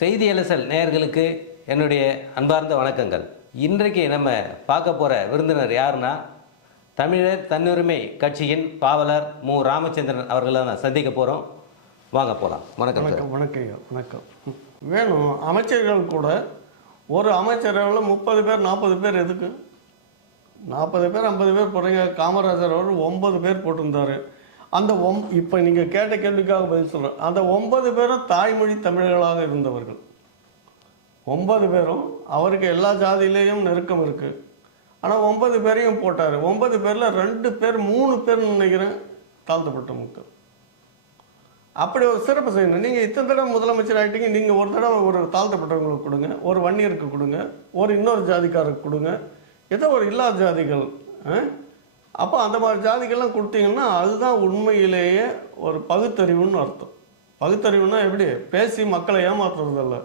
செய்தி எலசல் நேயர்களுக்கு என்னுடைய அன்பார்ந்த வணக்கங்கள். இன்றைக்கு நம்ம பார்க்க போகிற விருந்தினர் யாருன்னா தமிழர் தன்னுரிமை கட்சியின் பாவலர் மு. ராமச்சந்திரன் அவர்களை நான் சந்திக்க போகிறோம் வாங்க போகலாம் வணக்கம் வணக்கம் வணக்கம் வணக்கம். வேணும் அமைச்சர்கள் கூட ஒரு அமைச்சரவையில் முப்பது பேர் நாற்பது பேர் எதுக்கு? நாற்பது பேர் ஐம்பது பேர் போடுறீங்க. காமராஜர் அவர் ஒன்பது பேர் போட்டிருந்தாரு. அந்த ஒம் இப்போ நீங்கள் கேட்ட கேள்விக்காக பதில் சொல்கிறேன் அந்த ஒன்பது பேரும் தாய்மொழி தமிழர்களாக இருந்தவர்கள். ஒன்பது பேரும் அவருக்கு எல்லா ஜாதியிலேயும் நெருக்கம் இருக்குது ஆனால் ஒன்பது பேரையும் போட்டார். ஒன்பது பேரில் ரெண்டு பேர் மூணு பேர் நினைக்கிறேன் தாழ்த்தப்பட்ட மக்கள். அப்படி ஒரு சிறப்பு செய்யணும் நீங்கள் இத்தனை தடவை முதலமைச்சர் ஆகிட்டீங்க நீங்கள் ஒரு தடவை ஒரு தாழ்த்தப்பட்டவங்களுக்கு கொடுங்க. ஒரு வன்னியருக்கு கொடுங்க. ஒரு இன்னொரு ஜாதிக்காரருக்கு கொடுங்க. ஏதோ ஒரு இல்லாத ஜாதிகள் அப்போ அந்த மாதிரி ஜாதிகள்லாம் கொடுத்தீங்கன்னா அதுதான் உண்மையிலேயே ஒரு பகுத்தறிவுன்னு அர்த்தம். பகுத்தறிவுனா எப்படி? பேசி மக்களை ஏமாத்துறதில்ல.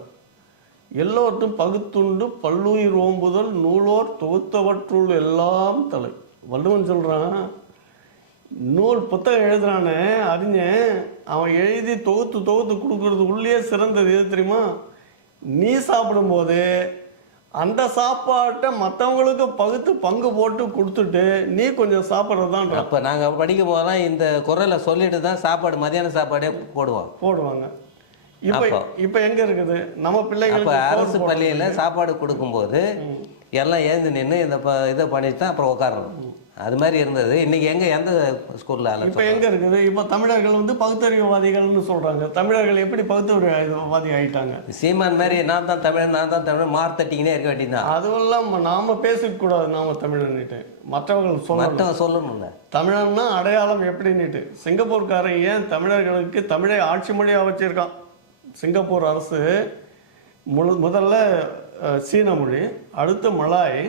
எல்லோர்த்தும் பகுத்துண்டு பல்லுயிர் ஓம்புதல் நூலோர் தொகுத்தவற்றுள் எல்லாம் தலை. வள்ளுவன் சொல்கிறான் நூல் புத்தகம் எழுதுறானே அறிஞன் அவன் எழுதி தொகுத்து தொகுத்து கொடுக்கறது உள்ளே சிறந்தது எது தெரியுமா? நீ சாப்பிடும்போது அந்த சாப்பாட்டை மற்றவங்களுக்கு பகுத்து பங்கு போட்டு கொடுத்துட்டு நீ கொஞ்சம் சாப்பிட்றது தான் அப்போ நாங்கள் படிக்கும் போதெல்லாம் இந்த குரலை சொல்லிட்டு தான் சாப்பாடு மதியான சாப்பாடே போடுவோம். போடுவாங்க. இப்போ. இப்போ எங்க இருக்குது? நம்ம பிள்ளைங்களுக்கு அரசு பள்ளியில் சாப்பாடு கொடுக்கும்போது எல்லாம் ஏந்து நின்று இந்த ப இதை பண்ணிட்டு தான் அப்புறம் உட்காரணும் அது மாதிரி இருந்தது. இன்னைக்கு எங்கே எந்த ஸ்கூலில் இப்போ எங்க இருக்குது? இப்போ தமிழர்கள் வந்து பகுத்தறிவுவாதிகள்னு சொல்றாங்க. தமிழர்கள் எப்படி பகுத்தறிவுவாதி ஆயிட்டாங்க? சீமான் மாதிரி நான் தான் தமிழன் நான் தான் தமிழன் மார் தட்டிக்கினே இருக்க வேண்டியதுதான். அதுவெல்லாம் நாம பேசக்கூடாது கூடாது நாம தமிழன்னுட்டு. மற்றவர்கள் சொல்லணும். மற்றவன் சொல்லணும்ல. தமிழன்னா அடையாளம் எப்படின்னுட்டு. சிங்கப்பூர்காரன் ஏன் தமிழர்களுக்கு தமிழை ஆட்சி மொழியாக வச்சிருக்கான்? சிங்கப்பூர் அரசு முழு முதல்ல சீன மொழி அடுத்து மலாய்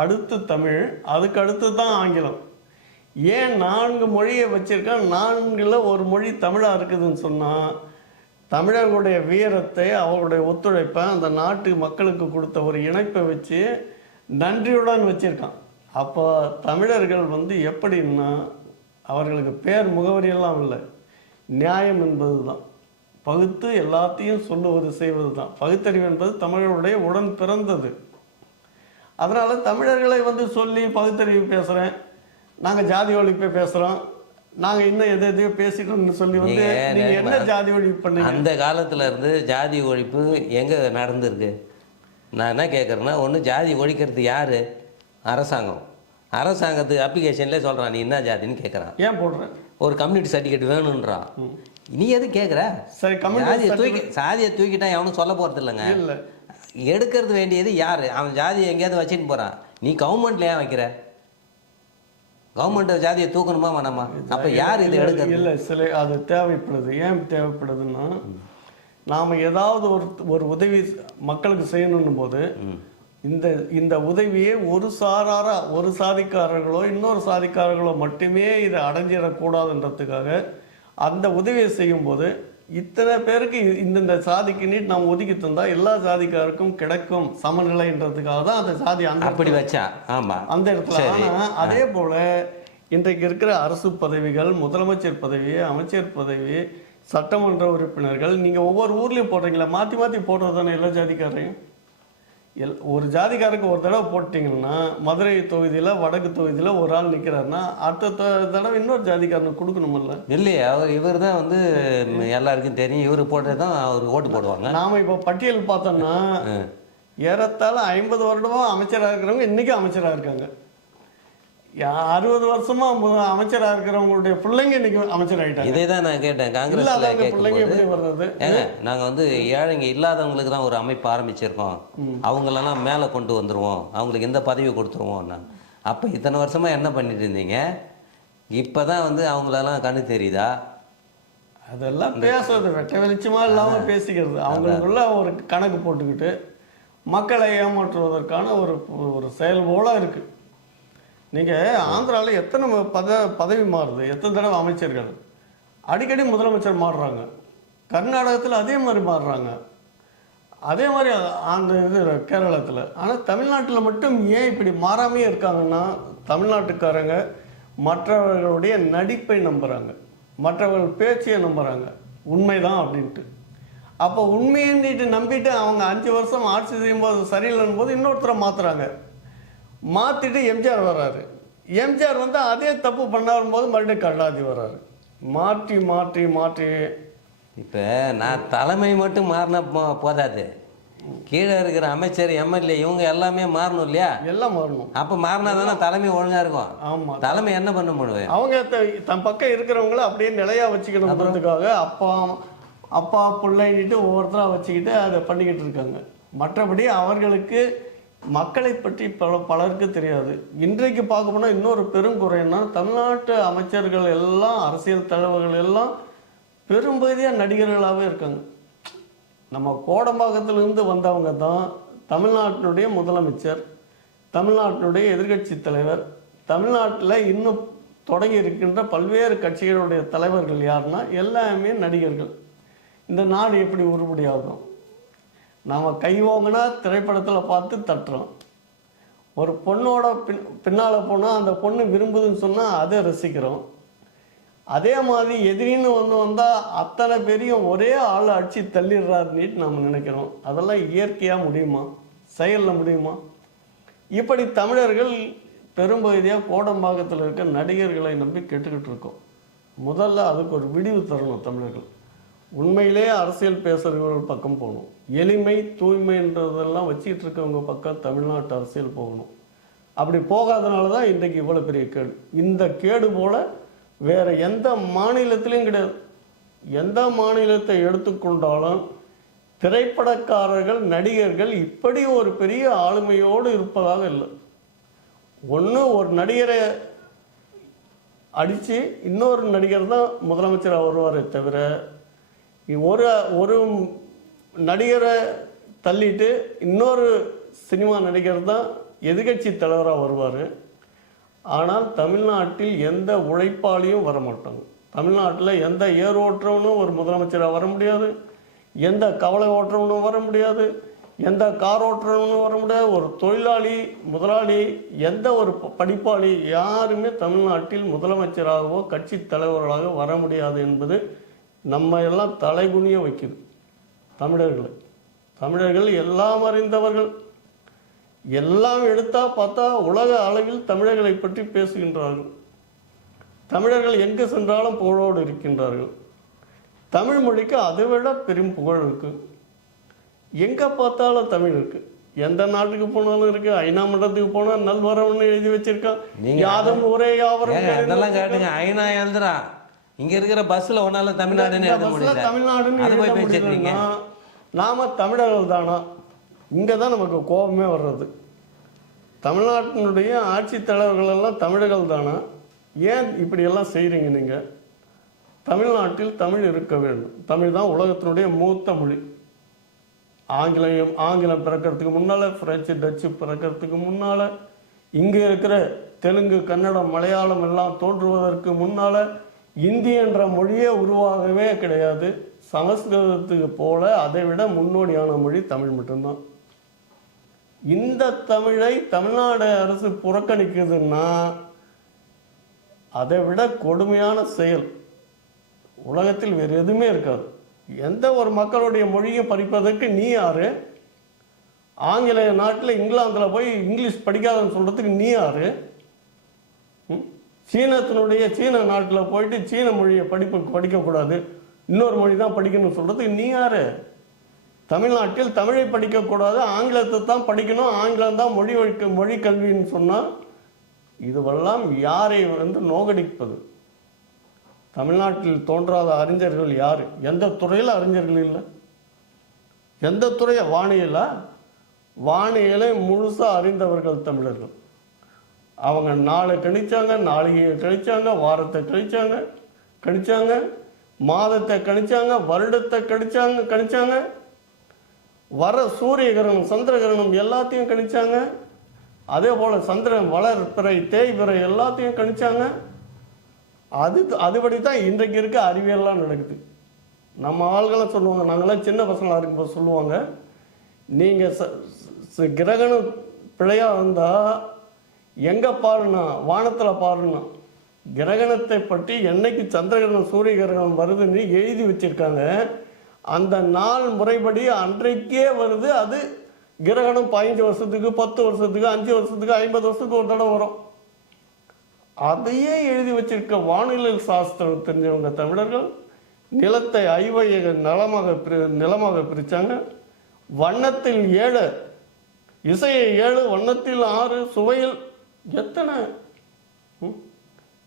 அடுத்து தமிழ் அதுக்கு அடுத்து தான் ஆங்கிலம். ஏன் நான்கு மொழியை வச்சிருக்கான் நான்கில் ஒரு மொழி தமிழாக இருக்குதுன்னு சொன்னால் தமிழர்களுடைய வீரத்தை அவர்களுடைய ஒத்துழைப்பை அந்த நாட்டு மக்களுக்கு கொடுத்த ஒரு இணைப்பை வச்சு நன்றியுடன் வச்சுருக்கான். அப்போ தமிழர்கள் வந்து எப்படின்னா அவர்களுக்கு பேர் முகவரியெல்லாம் இல்லை. நியாயம் என்பது தான் பகுத்து எல்லாத்தையும் சொல்லுவது செய்வது தான் பகுத்தறிவு என்பது தமிழர்களுடைய உடன் பிறந்தது. அதனால தமிழர்களை வந்து சொல்லி பகுத்தறிவு பேசுகிறேன் நாங்கள் ஜாதி ஒழிப்பை பேசுகிறோம் நாங்கள் இன்னும் எதை எதையோ பேசிட்டோம்னு சொல்லி வந்து நீங்க நீங்கள் என்ன ஜாதி ஒழிப்பு பண்ணீங்க? அந்த காலத்துல இருந்து ஜாதி ஒழிப்பு எங்கே நடந்திருக்கு? நான் என்ன கேட்குறேன்னா ஒன்று ஜாதி ஒழிக்கிறது யார்? அரசாங்கம். அரசாங்கத்துக்கு அப்ளிகேஷன்லேயே சொல்கிறான் நீ என்ன ஜாதின்னு கேட்குறான் ஏன் போடுறேன் ஒரு கம்யூனிட்டி சர்டிஃபிகேட் வேணுன்றான். நீ எது கேட்குற சரி ஜாதியை தூக்கி சாதியை தூக்கிட்டா எவனும் சொல்ல போகிறது இல்லைங்க இல்லை. எடுக்கிறது வேண்டியது யார்? அவன் ஜாதியை எங்கேயாவது வச்சுட்டு போகிறான் நீ கவர்மெண்ட்ல ஏன் வைக்கிற? கவர்மெண்ட் ஜாதியை தூக்கணுமா வேணாமா? அப்போ யார் இதை எடுக்கிறது? இல்லை சில அது தேவைப்படுது. ஏன் தேவைப்படுதுன்னா நாம் ஏதாவது ஒரு ஒரு உதவி மக்களுக்கு செய்யணும் போது இந்த இந்த உதவியை ஒரு சாரார ஒரு சாதிக்காரர்களோ இன்னொரு சாதிக்காரர்களோ மட்டுமே இதை அடைஞ்சிடக்கூடாதுன்றதுக்காக அந்த உதவியை செய்யும்போது இத்தனை பேருக்கு இந்தந்த சாதிக்கு நீட் நாம் ஒதுக்கி தந்தா எல்லா சாதிக்காருக்கும் கிடைக்கும் சமநிலைன்றதுக்காக தான் அந்த சாதி அந்த அப்படி வச்சா ஆமாம் அந்த இடத்துல. ஆனா அதே போல இன்றைக்கு இருக்கிற அரசு பதவிகள் முதலமைச்சர் பதவி அமைச்சர் பதவி சட்டமன்ற உறுப்பினர்கள் நீங்க ஒவ்வொரு ஊர்லயும் போடுறீங்களா மாத்தி மாத்தி போடுறது தானே எல்லா ஜாதிக்காரையும்? எல் ஒரு ஜாதிக்காரருக்கு ஒரு தடவை போட்டிங்கன்னா மதுரை தொகுதியில வடக்கு தொகுதியில ஒரு ஆள் நிக்கிறாருன்னா அடுத்த த- தடவை இன்னொரு ஜாதிக்காரனுக்கு கொடுக்கணுமில்ல? இல்லையே அவர் இவர் தான் வந்து எல்லாருக்கும் தெரியும். இவர் போட்டது தான் அவருக்கு ஓட்டு போடுவாங்க. நாம இப்போ பட்டியல் பார்த்தோம்னா ஏறத்தாழ ஐம்பது வருடமா அமைச்சரா இருக்கிறவங்க இன்னைக்கும் அமைச்சரா இருக்காங்க. அறுபது வருஷமா அமைச்சரா இருக்கிறவங்களுடைய பிள்ளைங்க இன்னைக்கு அமைச்சர் ஆயிட்டாங்க. இதே தான் நான் கேட்டேன். காங்கிரஸ்ல கேட்கும்போது வர்றது? ஏங்க நாங்கள் வந்து ஏழைங்க இல்லாதவங்களுக்கு தான் ஒரு அமைப்பு ஆரம்பிச்சிருக்கோம். அவங்களெல்லாம் மேலே கொண்டு வந்துருவோம். அவங்களுக்கு இந்த பதவி கொடுத்துருவோம் நான். அப்போ இத்தனை வருஷமா என்ன பண்ணிட்டு இருந்தீங்க? இப்போ தான் வந்து அவங்களெல்லாம் கண்ணு தெரியுதா? அதெல்லாம் பேசுறது வெட்ட வெளிச்சமா இல்லாம பேசிக்கிறது. அவங்களுக்குள்ள ஒரு கணக்கு போட்டுக்கிட்டு மக்களை ஏமாற்றுவதற்கான ஒரு ஒரு செயல் போல இருக்கு. நீங்கள் ஆந்திராவில் எத்தனை பத பதவி மாறுது? எத்தனை தடவை அமைச்சர்கள்? அடிக்கடி முதலமைச்சர் மாறுறாங்க. கர்நாடகத்தில் அதே மாதிரி மாறுறாங்க. அதே மாதிரி அந்த இது கேரளத்தில். ஆனால் தமிழ்நாட்டில் மட்டும் ஏன் இப்படி மாறாமையே இருக்காங்கன்னா தமிழ்நாட்டுக்காரங்க மற்றவர்களுடைய நடிப்பை நம்புகிறாங்க மற்றவர்கள் பேச்சையை நம்புகிறாங்க உண்மைதான் அப்படின்ட்டு. அப்போ உண்மையின்ட்டு நம்பிட்டு அவங்க அஞ்சு வருஷம் ஆட்சி செய்யும்போது சரியில்லைன்னு போது இன்னொருத்தரை மாற்றுறாங்க மாற்றிட்டு எம்ஜிஆர் வர்றாரு எம்ஜிஆர் வந்து அதே தப்பு பண்ணாரும் போது மறுபடியும் கருணாநிதி வர்றாரு மாற்றி மாற்றி மாற்றி. இப்போ நான் தலைமை மட்டும் மாறினா போதாது. கீழே இருக்கிற அமைச்சர் எம்எல்ஏ இவங்க எல்லாமே மாறணும் இல்லையா? எல்லாம் மாறணும். அப்போ மாறினா தானே தலைமை ஒழுங்கா இருக்கும். ஆமாம் தலைமை என்ன பண்ண முடியும்? அவங்க தன் பக்கம் இருக்கிறவங்கள அப்படியே நிலையா வச்சுக்கணுங்கிறதுக்காக அப்பா அப்பா பிள்ளைன்னுட்டு ஒவ்வொருத்தரா வச்சுக்கிட்டு அதை பண்ணிக்கிட்டு இருக்காங்க. மற்றபடி அவர்களுக்கு மக்களை பற்றி பல பலருக்கு தெரியாது. இன்றைக்கு பார்க்க போனால் இன்னொரு பெருங்குறைன்னா தமிழ்நாட்டு அமைச்சர்கள் எல்லாம் அரசியல் தலைவர்கள் எல்லாம் பெரும்பகுதியாக நடிகர்களாகவே இருக்காங்க. நம்ம கோடம்பாக்கத்திலிருந்து வந்தவங்க தான் தமிழ்நாட்டினுடைய முதலமைச்சர் தமிழ்நாட்டினுடைய எதிர்க்கட்சி தலைவர் தமிழ்நாட்டில் இன்னும் தொடங்கி இருக்கின்ற பல்வேறு கட்சிகளுடைய தலைவர்கள் யாருன்னா எல்லாமே நடிகர்கள். இந்த நாடு எப்படி உருப்படியாகும் நாம் கை திரைப்படத்தில் பார்த்து தட்டுறோம். ஒரு பொண்ணோட பின் பின்னால் போனால் அந்த பொண்ணு விரும்புதுன்னு சொன்னால் அதை ரசிக்கிறோம். அதே மாதிரி எதிரின்னு வந்து வந்தால் அத்தனை பேரையும் ஒரே ஆள் அடிச்சு தள்ளிடுறாருன்னுட்டு நம்ம நினைக்கிறோம். அதெல்லாம் இயற்கையாக முடியுமா? செயலில் முடியுமா? இப்படி தமிழர்கள் பெரும்பகுதியாக கோடம்பாக்கத்தில் இருக்க நடிகர்களை நம்பி கெட்டுக்கிட்டு இருக்கோம். முதல்ல அதுக்கு ஒரு விடிவு தரணும் தமிழர்கள். உண்மையிலே அரசியல் பேசுகிறவர்கள் பக்கம் போகணும். எளிமை தூய்மைன்றதெல்லாம் வச்சுக்கிட்டு இருக்கவங்க பக்கம் தமிழ்நாட்டு அரசியல் போகணும். அப்படி போகாதனால தான் இன்றைக்கு இவ்வளோ பெரிய கேடு. இந்த கேடு போல் வேறு எந்த மாநிலத்திலையும் கிடையாது. எந்த மாநிலத்தை எடுத்துக்கொண்டாலும் திரைப்படக்காரர்கள் நடிகர்கள் இப்படி ஒரு பெரிய ஆளுமையோடு இருப்பதாக இல்லை. ஒன்று ஒரு நடிகரை அடித்து இன்னொரு நடிகர் தான் முதலமைச்சராக வருவாரே தவிர ஒரு ஒரு நடிகரை தள்ளிட்டு இன்னொரு சினிமா நடிகர் தான் எதிர்கட்சி தலைவராக வருவார். ஆனால் தமிழ்நாட்டில் எந்த உழைப்பாளியும் வர மாட்டாங்க தமிழ்நாட்டில் எந்த ஏர் ஓட்டுறவனும் ஒரு முதலமைச்சராக வர முடியாது. எந்த கவலை ஓட்டுறவனும் வர முடியாது. எந்த கார் ஓட்டுறவனும் வர முடியாது. ஒரு தொழிலாளி முதலாளி எந்த ஒரு ப- படிப்பாளி யாருமே தமிழ்நாட்டில் முதலமைச்சராகவோ கட்சி தலைவர்களாக வர முடியாது என்பது நம்ம எல்லாம் தலைகுனிய வைக்குது தமிழர்களை. தமிழர்கள் எல்லாம் அறிந்தவர்கள். எல்லாம் எடுத்தா பார்த்தா உலக அளவில் தமிழர்களை பற்றி பேசுகின்றார்கள். தமிழர்கள் எங்கு சென்றாலும் புகழோடு இருக்கின்றார்கள். தமிழ் மொழிக்கு அதை விட பெரும் புகழ் இருக்கு. எங்கே பார்த்தாலும் தமிழ் இருக்கு. எந்த நாட்டுக்கு போனாலும் இருக்கு. ஐநா மண்டலத்துக்கு போனால் நல்வரவுன்னு எழுதி வச்சிருக்கான். நீங்க யாதும் ஒரே யாவரும் அதெல்லாம் கேட்டுங்க. ஐநா எழுதுறா. இங்க இருக்கிற பஸ்ல ஒன்னால தமிழ்நாடுன்னு எழுத முடியல. தமிழ்நாடுன்னு அது போய் பேசிருக்கீங்க நாம தமிழர்கள் தானா? இங்கே தான் நமக்கு கோபமே வர்றது. தமிழ்நாட்டினுடைய ஆட்சித் தலைவர்கள் எல்லாம் தமிழர்கள் தானா? ஏன் இப்படியெல்லாம் செய்கிறீங்க நீங்கள் தமிழ்நாட்டில் தமிழ் இருக்க வேண்டும். தமிழ் தான் உலகத்தினுடைய மூத்த மொழி. ஆங்கிலம் ஆங்கிலம் பிறக்கிறதுக்கு முன்னால் ஃப்ரெஞ்சு டச்சு பிறக்கிறதுக்கு முன்னால் இங்கே இருக்கிற தெலுங்கு கன்னடம் மலையாளம் எல்லாம் தோன்றுவதற்கு முன்னால் இந்தி என்ற மொழியே உருவாகவே கிடையாது. சமஸ்கிருதத்துக்கு போல அதை விட முன்னோடியான மொழி தமிழ் மட்டும்தான். இந்த தமிழை தமிழ்நாடு அரசு புறக்கணிக்குதுன்னா அதை விட கொடுமையான செயல். உலகத்தில் வேறு எதுவுமே இருக்காது. எந்த ஒரு மக்களுடைய மொழியை படிப்பதற்கு நீ யாரு? ஆங்கிலேய நாட்டில் இங்கிலாந்தில் போய் இங்கிலீஷ் படிக்காதன்னு சொல்கிறதுக்கு நீ யாரு? சீனத்தினுடைய சீன நாட்டில் போயிட்டு சீன மொழியை படிப்பு படிக்கக்கூடாது. இன்னொரு மொழி தான் படிக்கணும்னு சொல்கிறதுக்கு நீ யாரு? தமிழ்நாட்டில் தமிழை படிக்கக்கூடாது. ஆங்கிலத்தை தான் படிக்கணும். ஆங்கிலம் தான் மொழி வழக்கு மொழி கல்வின்னு சொன்னால் இதுவெல்லாம் யாரை வந்து நோகடிப்பது? தமிழ்நாட்டில் தோன்றாத அறிஞர்கள் யார்? எந்த துறையில் அறிஞர்கள் இல்லை? எந்த துறையை? வானியலா? வானியலை முழுசாக அறிந்தவர்கள் தமிழர்கள். அவங்க நாளை கணிச்சாங்க நாளைக்கு கணிச்சாங்க வாரத்தை கணிச்சாங்க கணிச்சாங்க மாதத்தை கணிச்சாங்க வருடத்தை கணிச்சாங்க கணிச்சாங்க. வர சூரிய கிரகணம் சந்திர கிரகணம் எல்லாத்தையும் கணிச்சாங்க. அதே போல் சந்திரன் வளர் பிறை தேய் பிறை எல்லாத்தையும் கணிச்சாங்க. அது அதுபடி தான் இன்றைக்கு இருக்க அறிவியல்லாம் நடக்குது. நம்ம ஆள்களை சொல்லுவாங்க நாங்களாம் சின்ன பசங்களாக இருக்கும்போது சொல்லுவாங்க நீங்கள் கிரகணம் பிழையாக இருந்தால் எங்கே பாருன்னா வானத்தில் பாருன்னா கிரகணத்தை பற்றி என்னைக்கு சந்திரகிரகணம் சூரிய கிரகணம் வருதுன்னு எழுதி வச்சிருக்காங்க. அந்த நாள் முறைப்படி அன்றைக்கே வருது. அது கிரகணம் பதினஞ்சு வருஷத்துக்கு பத்து வருஷத்துக்கு அஞ்சு வருஷத்துக்கு ஐம்பது வருஷத்துக்கு ஒரு தடவை வரும். அதையே எழுதி வச்சிருக்க வானிலை சாஸ்திரம் தெரிஞ்சவங்க தமிழர்கள் நிலத்தை ஐவகைய நலமாக பிரி நிலமாக பிரித்தாங்க வண்ணத்தில் ஏழு இசையை ஏழு வண்ணத்தில் ஆறு சுவையில் எத்தனை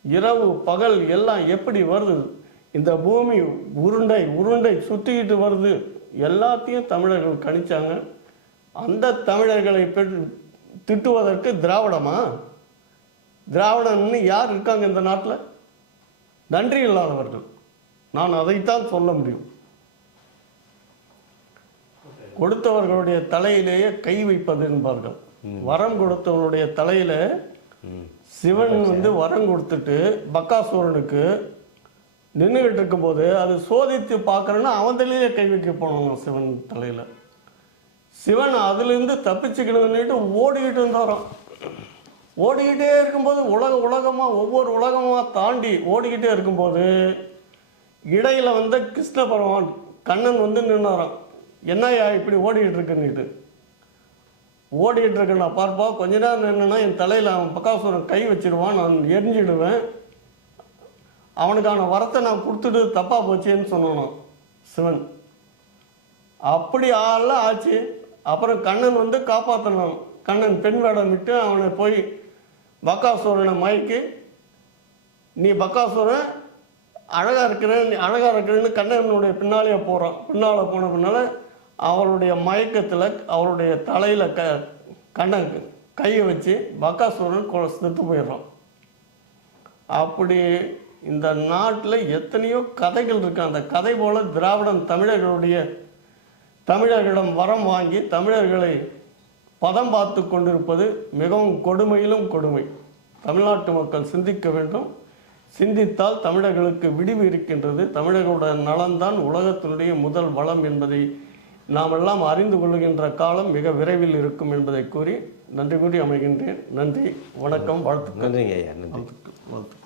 இரவு பகல் எல்லாம் எப்படி வருது? இந்த பூமி உருண்டை உருண்டை சுற்றிக்கிட்டு வருது. எல்லாத்தையும் தமிழர்கள் கணிச்சாங்க. அந்த தமிழர்களை பெற்று திட்டுவதற்கு திராவிடமா? திராவிடன்னு யார் இருக்காங்க இந்த நாட்டில்? நன்றி இல்லாதவர்கள். நான் அதைத்தான் சொல்ல முடியும். கொடுத்தவர்களுடைய தலையிலேயே கை வைப்பது என்பார்கள். வரம் கொடுத்தவனுடைய தலையில சிவன் வந்து வரம் கொடுத்துட்டு பக்காசூரனுக்கு நின்றுகிட்டு இருக்கும்போது அது சோதித்து பார்க்கறேன்னா அவன் தலையிலே கை வைக்க போனான் சிவன் தலையில. சிவன் அதிலிருந்து தப்பிச்சுக்கணும்னுட்டு ஓடிக்கிட்டு இருந்தாராம். ஓடிக்கிட்டே இருக்கும்போது உலக உலகமாக ஒவ்வொரு உலகமாக தாண்டி ஓடிக்கிட்டே இருக்கும்போது இடையில வந்து கிருஷ்ண பகவான் கண்ணன் வந்து நின்னாராம். என்னய்யா இப்படி ஓடிக்கிட்டு இருக்குன்னுட்டு ஓடிட்டு இருக்கேன் நான் பார்ப்பா கொஞ்ச நேரம் என்னென்னா என் தலையில் அவன் பக்காசுரன் கை வச்சிடுவான் நான் எரிஞ்சிடுவேன். அவனுக்கான வரத்தை நான் கொடுத்துட்டு தப்பாக போச்சேன்னு சொன்னானாம் சிவன். அப்படி ஆள் ஆச்சு. அப்புறம் கண்ணன் வந்து காப்பாற்றணும் கண்ணன் பெண் வேடம் விட்டு அவனை போய் பக்காசுரனை மயக்கி நீ பக்காசுரன் அழகாக இருக்கிறேன் நீ அழகாக இருக்கிறேன்னு கண்ணனுடைய பின்னாலேயே போகிறான் பின்னால் போன பின்னால் அவருடைய மயக்கத்தில் அவருடைய தலையில் க கண்ண கையை வச்சு பக்காசுரன் கொ- செத்து போயிடுறான். அப்படி இந்த நாட்டில் எத்தனையோ கதைகள் இருக்கு. அந்த கதை போல திராவிடம் தமிழர்களுடைய தமிழர்களிடம் வரம் வாங்கி தமிழர்களை பதம் பார்த்து கொண்டிருப்பது மிகவும் கொடுமையிலும் கொடுமை. தமிழ்நாட்டு மக்கள் சிந்திக்க வேண்டும். சிந்தித்தால் தமிழர்களுக்கு விடிவு இருக்கின்றது. தமிழர்களுடைய நலன்தான் உலகத்தினுடைய முதல் வளம் என்பதை நாம் எல்லாம் அறிந்து கொள்கின்ற காலம் மிக விரைவில் இருக்கும் என்பதை கூறி நன்றி கூறி அமைகின்றேன். நன்றி வணக்கம் வாழ்த்துக்கள். நன்றிங்க ஐயா நன்றி. வாழ்த்துக்கள்.